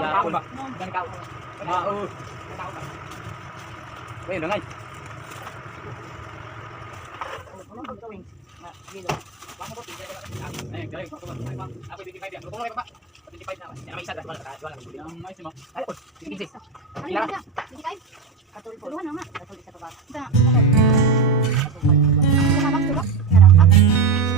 Kaon ba? Gan kaon. Oo. Wait, ngay. Ano ba gawin? Na, gilo. Wala mo tingin ay, galing. Ako 25 yan. Kung pa. 25 na. May isa wala ang mais mo. Ay, 26. Ilan? 25. Katulad naman. Katulad sa baba. Sa. Sa. Sa.